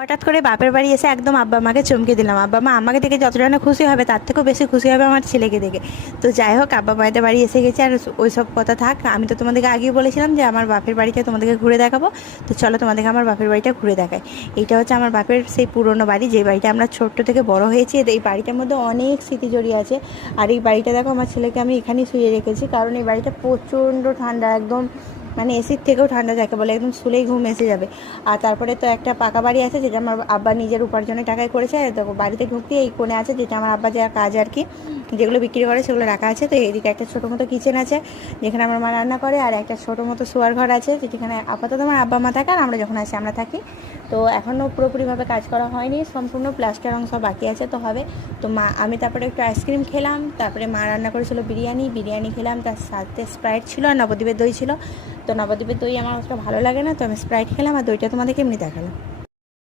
হঠাৎ করে বাপের বাড়ি এসে একদম আব্বা মাকে চমকে দিলাম। আব্বা মা আমাকে দেখে যতটা না খুশি হবে তার থেকেও বেশি খুশি হবে আমার ছেলেকে দেখে। তো যাই হোক, আব্বা মায়েদের বাড়ি এসে গেছে, আর ওই সব কথা থাক। আমি তো তোমাদেরকে আগেই বলেছিলাম যে আমার বাপের বাড়িটা তোমাদেরকে ঘুরে দেখাবো। তো চলো তোমাদেরকে আমার বাপের বাড়িটা ঘুরে দেখাই। এইটা হচ্ছে আমার বাপের সেই পুরনো বাড়ি, যে বাড়িটা আমরা ছোট্ট থেকে বড় হয়েছি। এই বাড়িটার মধ্যে অনেক স্মৃতি জড়িয়ে আছে। আর এই বাড়িটা দেখো, আমার ছেলেকে আমি এখানেই শুয়ে রেখেছি, কারণ এই বাড়িটা প্রচণ্ড ঠান্ডা, একদম মানে এসির থেকেও ঠান্ডা যাকে বলে, একদম শুলেই ঘুম এসে যাবে। আর তারপরে তো একটা পাকা বাড়ি আছে, যেটা আমার আব্বা নিজের উপার্জনের টাকায় করেছে। তো বাড়িতে ঢুকতে এই কোণে আছে, যেটা আমার আব্বা যা কাজ আর কি, যেগুলো বিক্রি করে সেগুলো রাখা আছে। তো এইদিকে একটা ছোটো মতো কিচেন আছে, যেখানে আমার মা রান্না করে। আর একটা ছোটো মতো শোয়ার ঘর আছে, যেখানে আপাতত আমার আব্বা মা থাকে, আর আমরা যখন আসি আমরা থাকি। তো এখনও পুরোপুরিভাবে কাজ করা হয়নি, সম্পূর্ণ প্লাস্টার অংশ বাকি আছে, তো হবে। তো আমি তারপরে একটু আইসক্রিম খেলাম, তারপরে মা রান্না করেছিল বিরিয়ানি খেলাম, তার সাথে স্প্রাইট ছিল আর নবদ্বীপের দই ছিল। তো নবদ্বীপের দই আমার অতটা ভালো লাগে না, তো আমি স্প্রাইট খেলাম, আর দইটা তোমাদেরকে এমনি দেখালাম।